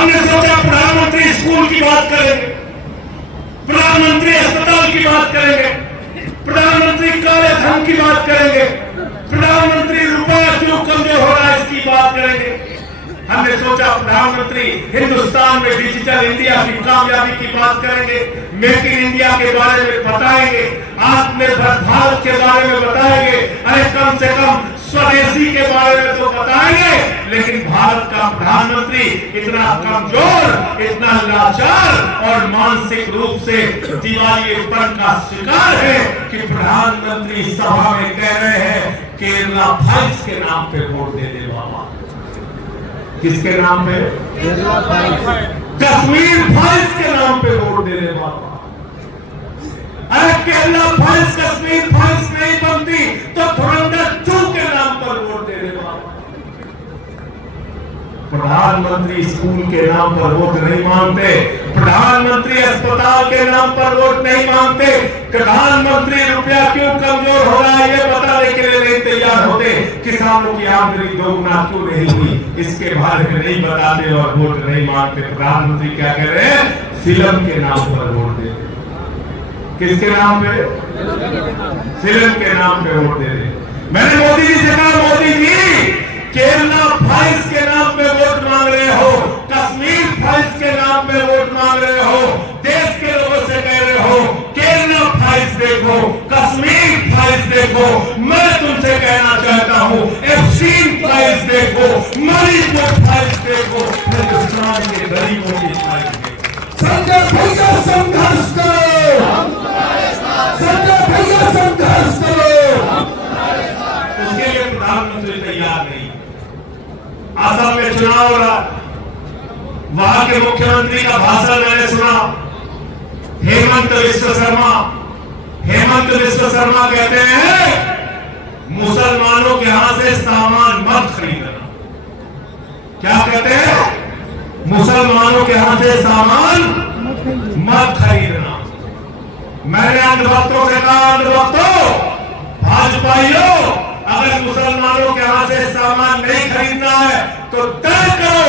हमने सोचा प्रधानमंत्री स्कूल की बात करेंगे, प्रधानमंत्री अस्पताल की बात करेंगे, प्रधानमंत्री काले धन की बात करेंगे, प्रधानमंत्री रुपया क्यों कमजोर हो रहा है इसकी बात करेंगे। हमने सोचा प्रधानमंत्री हिंदुस्तान में डिजिटल इंडिया की कामयाबी की बात करेंगे, मेक इन इंडिया के बारे में बताएंगे, आत्मनिर्भर भारत के बारे में बताएंगे, अरे कम से कम स्वदेशी के बारे में तो बताएंगे। लेकिन भारत का प्रधानमंत्री इतना कमजोर, इतना लाचार और मानसिक रूप से दिवालियेपन का शिकार है कि प्रधानमंत्री सभा में कह रहे हैं केरला फाइल्स के नाम पे वोट दे दे बाबा। किसके नाम पे? कश्मीर फाइल्स के नाम पे वोट दे दे बाबा। अरे केरला फाइल्स कश्मीर फाइल्स नहीं बनती तो धुरंधर 2 के नाम पर वोट दे दे बाबा। प्रधानमंत्री स्कूल के नाम पर वोट नहीं मांगते, प्रधानमंत्री अस्पताल के नाम पर वोट नहीं मांगते, प्रधानमंत्री रुपया क्यों कमजोर हो रहा है ये बताने के लिए नहीं तैयार होते, किसानों की आमदनी दोगुना क्यों नहीं हुई इसके बारे में नहीं बताते और वोट नहीं मांगते। प्रधानमंत्री क्या कह रहे हैं? फिल्म के नाम पर वोट दे। किसके नाम पे? फिल्म के नाम पे वोट दे दे। मैंने मोदी जी से कहा, मोदी जी केरला फाइल्स के नाम पे वोट मांग रहे हो, कश्मीर फाइल्स के नाम पे वोट मांग रहे हो, देश के लोगों से कह रहे हो केरला फाइल्स देखो, कश्मीर फाइल्स देखो। मैं तुमसे कहना चाहता हूं एफसीन फाइल्स देखो, मणिपुर फाइल्स देखो, हिंदुस्तान के गरीबों की फाइल्स देखो। संजय भैया संघर्ष करो, संजय भैया संघर्ष करो। उसके लिए प्रधानमंत्री तैयार नहीं। असम में चुनाव हो रहा, वहां के मुख्यमंत्री का भाषण मैंने सुना। हेमंत विश्व शर्मा कहते हैं मुसलमानों के यहां से सामान मत खरीदना। क्या कहते हैं? मुसलमानों के यहां से सामान मत खरीदना। मैंने अंधभक्तों से कहा, अंधभक्तों, भाजपाइयों, अगर मुसलमानों के यहां से सामान नहीं खरीदना है तो तय करो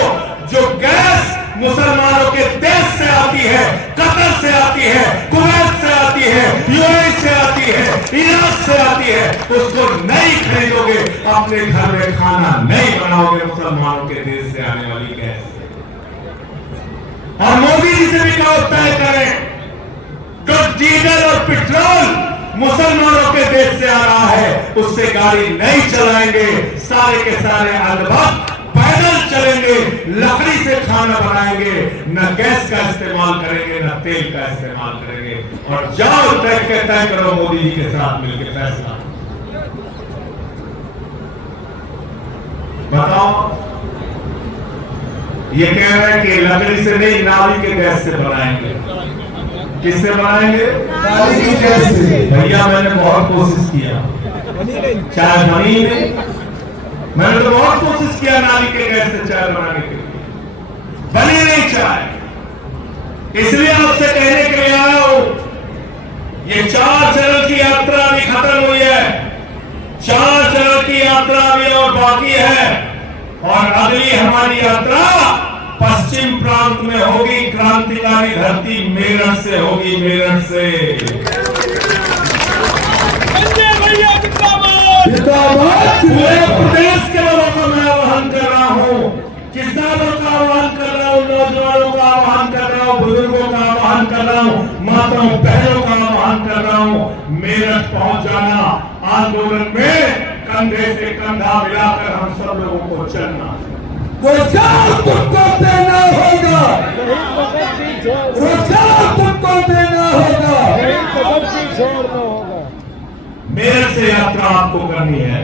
जो गैस मुसलमानों के देश से आती है, कतर से आती है, कुवैत से आती है, यूएई से आती है, इराक से आती है, उसको नहीं खरीदोगे, अपने घर में खाना नहीं बनाओगे मुसलमानों के देश से आने वाली गैस से। और मोदी जी से भी कहो तय करें जो डीजल और पेट्रोल मुसलमानों के देश से आ रहा है उससे गाड़ी नहीं चलाएंगे। सारे के सारे अंधभक्त पैदल चलेंगे, लकड़ी से खाना बनाएंगे, न गैस का इस्तेमाल करेंगे न तेल का इस्तेमाल करेंगे। और जाओ तय करो मोदी जी के साथ मिलकर फैसला। बताओ, ये कह रहे हैं कि लकड़ी से नहीं नाली के गैस से बनाएंगे। किससे बनाएंगे? नाली की गैस से। भैया मैंने बहुत कोशिश किया, चाय बनी नहीं। मैंने तो बहुत कोशिश किया नाली के गैस से चाय बनाने के लिए, बनी नहीं चाय। इसलिए आपसे कहने के लिए आया हूं, ये 4 चरण की यात्रा अभी खत्म हुई है, 4 चरण की यात्रा अभी और बाकी है। और अगली हमारी यात्रा पश्चिम प्रांत में होगी, क्रांतिकारी धरती मेरठ से होगी, मेरठ से। पूरे प्रदेश के लोगों को मैं आह्वान कर रहा हूं, किसानों का आह्वान कर रहा हूं, नौजवानों का आह्वान कर रहा हूं, बुजुर्गों का आह्वान कर रहा हूं, माताओं बहनों का आह्वान कर रहा हूं, मेरठ पहुंच जाना, आंदोलन में कंधे से कंधा मिलाकर हम सब लोगों को चलना। रोजगार तुमको देना होगा, रोजगार तुमको देना होगा, मेरठ से यात्रा आपको करनी है।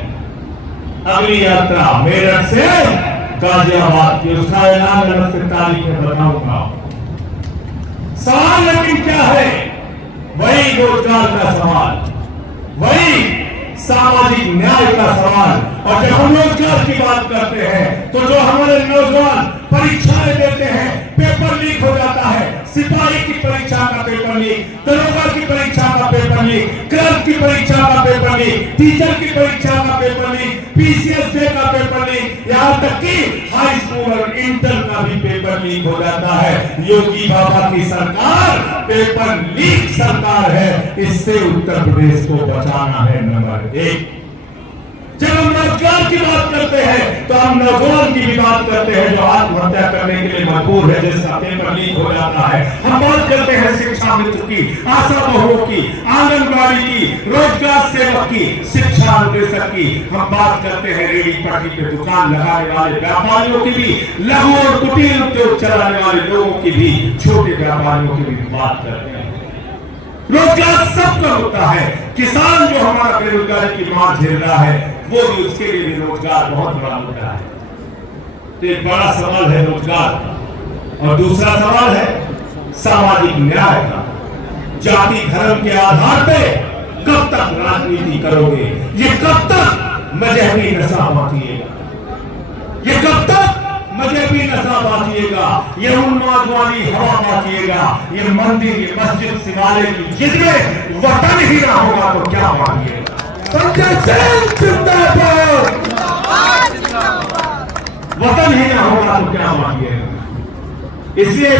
अगली यात्रा मेरठ से गाजियाबाद की, उसका ऐलान अलग से तारीख में बताऊंगा। सवाल लेकिन क्या है? वही रोजगार का सवाल, वही सामाजिक न्याय का सवाल। और जब हम रोजगार की बात करते हैं तो जो हमारे नौजवान परीक्षाएं देते हैं, पेपर लीक हो जाता है, सिपाही की परीक्षा का पेपर लीक, दरोगा की परीक्षा का पेपर लीक, क्लर्क की परीक्षा का पेपर लीक, टीचर की परीक्षा का पेपर लीक, पीसीएस का पेपर लीक, यहाँ तक कि हाई स्कूल और इंटर का भी पेपर पेपर लीक हो जाता है। योगी बाबा की सरकार पेपर लीक सरकार है, इससे उत्तर प्रदेश को बचाना है नंबर 1। जब हम रोजगार की बात करते हैं तो हम नौजवान की भी बात करते हैं जो आत्महत्या करने के लिए मजबूर है, जिसका पेपर लीक हो जाता है। हम बात करते हैं शिक्षा मित्र की, आशा बहुओं की, आंगनबाड़ी की, रोजगार सेवक की, शिक्षा निर्देशक की। हम बात करते हैं रेहड़ी पटरी पे दुकान लगाने वाले व्यापारियों की भी, लघु और कुटीर उद्योग चलाने वाले लोगों की भी, छोटे व्यापारियों की भी बात करते हैं। रोजगार सबका होता है। किसान जो हमारा बेरोजगारी की मार झेल रहा है, वो भी, उसके लिए भी रोजगार बहुत बड़ा मुद्दा है। तो एक बड़ा सवाल है रोजगार, और दूसरा सवाल है सामाजिक न्याय का। जाति धर्म के आधार पे कब तक राजनीति करोगे? ये कब तक मजहबी नशा बांटिएगा? ये कब तक मजहबी नशा बांटिएगा? ये उन्माद वाली हवा बांटिएगा? ये मंदिर, ये मस्जिद, शिवालय की जिसमें वतन ही ना होगा तो क्या बांटिएगा? संजय सिंह जिंदाबाद। वतन ही ना होगा तो क्या बांटिएगा? इसलिए